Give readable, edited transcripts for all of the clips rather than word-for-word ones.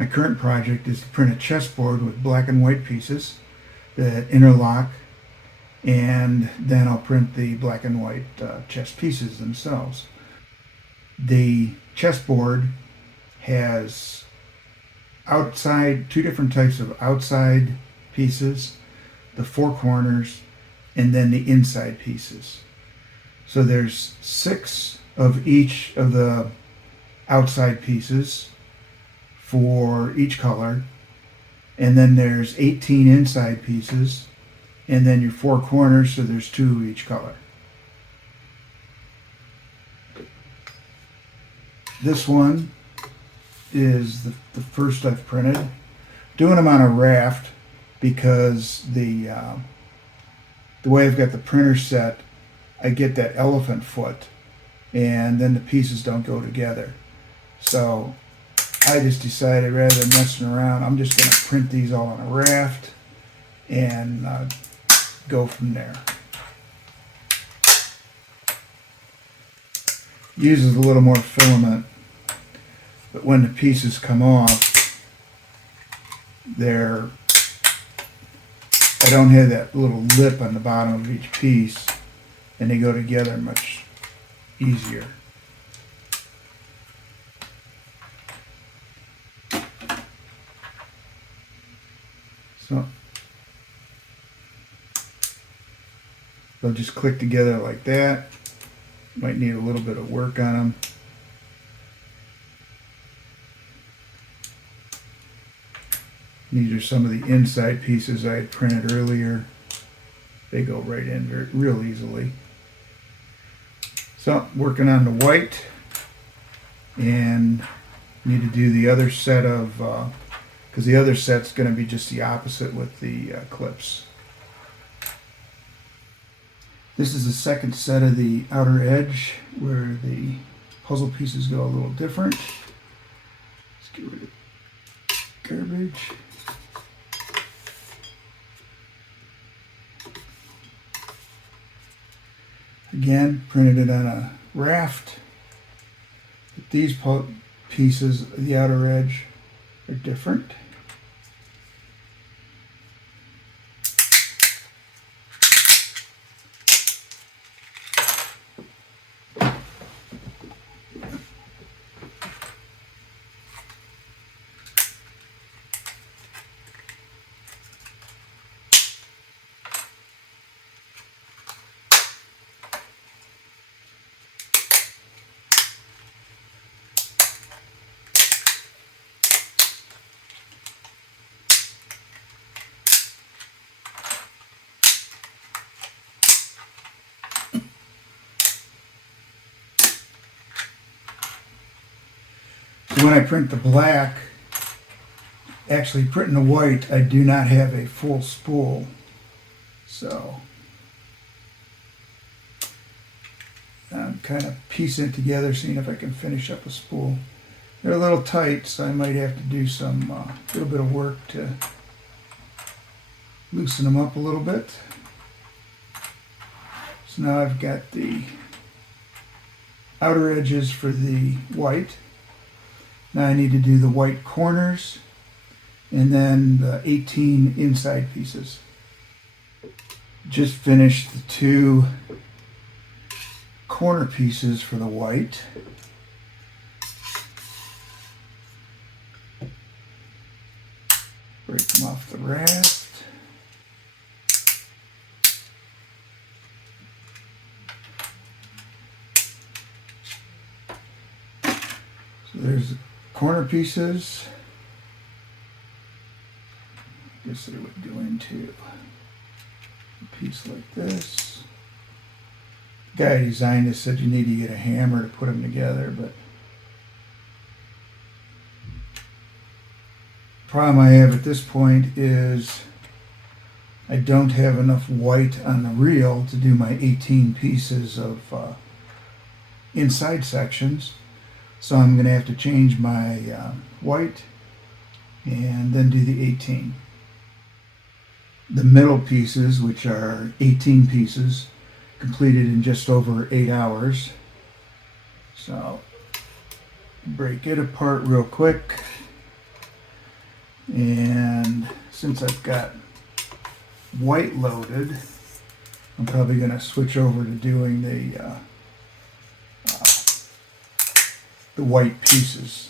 My current project is to print a chessboard with black and white pieces that interlock, and then I'll print the black and white chess pieces themselves. The chessboard has two different types of outside pieces, the four corners, and then the inside pieces. So there's 6 of each of the outside pieces for each color, and then there's 18 inside pieces, and then your 4 corners, so there's 2 of each color. This one is the first I've printed. Doing them on a raft because the way I've got the printer set, I get that elephant foot, and then the pieces don't go together. So I just decided, rather than messing around, I'm just going to print these all on a raft and go from there. Uses a little more filament, but when the pieces come off, I don't have that little lip on the bottom of each piece, and they go together much easier. So they'll just click together like that. Might need a little bit of work on them. These are some of the inside pieces I had printed earlier. They go right in real easily. So, working on the white, and need to do the other set of, because the other set's going to be just the opposite with the clips. This is the second set of the outer edge where the puzzle pieces go a little different. Let's get rid of garbage. Again, printed it on a raft. But these pieces, the outer edge, are different. When I print the black, actually printing the white, I do not have a full spool. So I'm kind of piecing it together, seeing if I can finish up a spool. They're a little tight, so I might have to do some little bit of work to loosen them up a little bit. So now I've got the outer edges for the white. Now I need to do the white corners and then the 18 inside pieces. Just finished the 2 corner pieces for the white. Break them off the raft. So there's corner pieces. I guess they would go into a piece like this. The guy who designed this said you need to get a hammer to put them together, but the problem I have at this point is I don't have enough white on the reel to do my 18 pieces of inside sections. So I'm going to have to change my white and then do the 18. The middle pieces, which are 18 pieces, completed in just over 8 hours. So break it apart real quick. And since I've got white loaded, I'm probably going to switch over to doing the white pieces.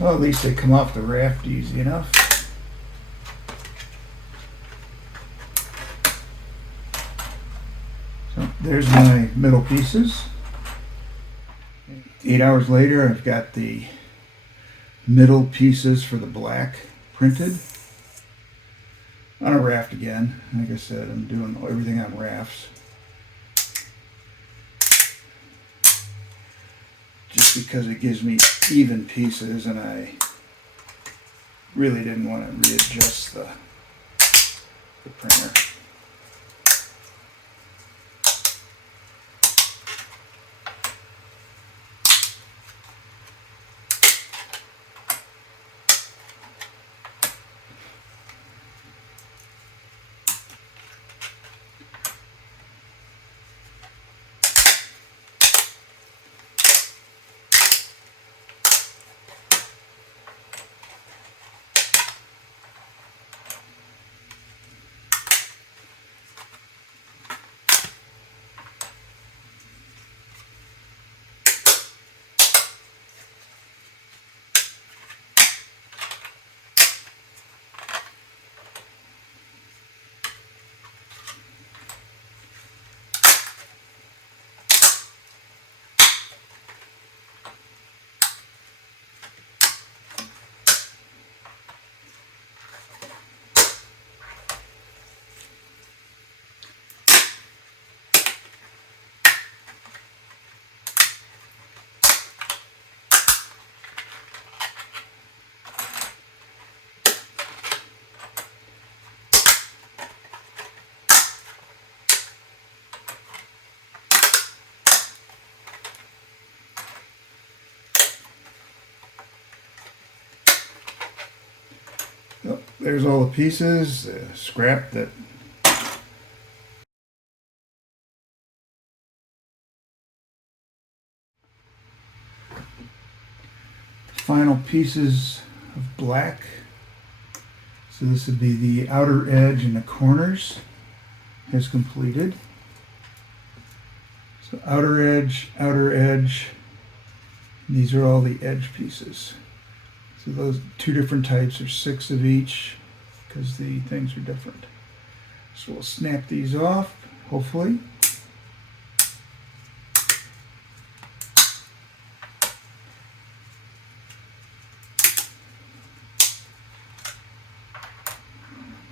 Well, at least they come off the raft easy enough. So there's my middle pieces. 8 hours later, I've got the middle pieces for the black printed on a raft again. Like I said, I'm doing everything on rafts. Just because it gives me even pieces, and I really didn't want to readjust the printer. Oh, there's all the pieces, scrap that final pieces of black. So this would be the outer edge and the corners is completed. So outer edge, these are all the edge pieces. So those two different types, there's 6 of each because the things are different. So we'll snap these off, hopefully.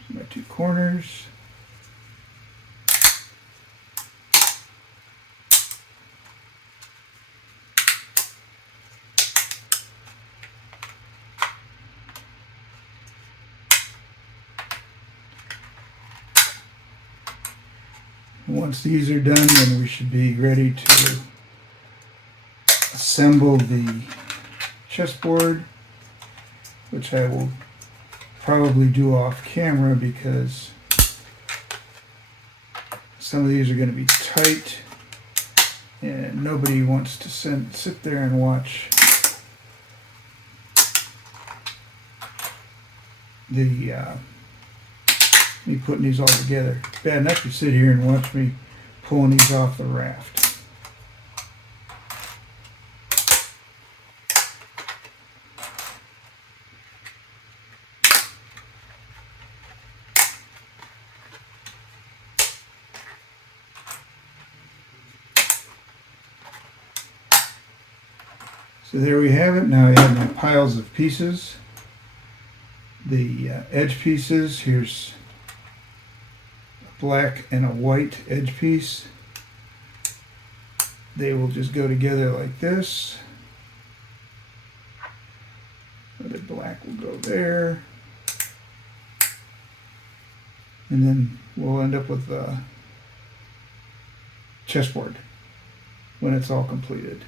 So my 2 corners. Once these are done, then we should be ready to assemble the chessboard, which I will probably do off camera because some of these are going to be tight And nobody wants to sit there and watch me putting these all together. Bad enough to sit here and watch me pulling these off the raft. So there we have it. Now I have my piles of pieces. The edge pieces, here's a black and a white edge piece. They will just go together like this. So the black will go there. And then we'll end up with a chessboard when it's all completed.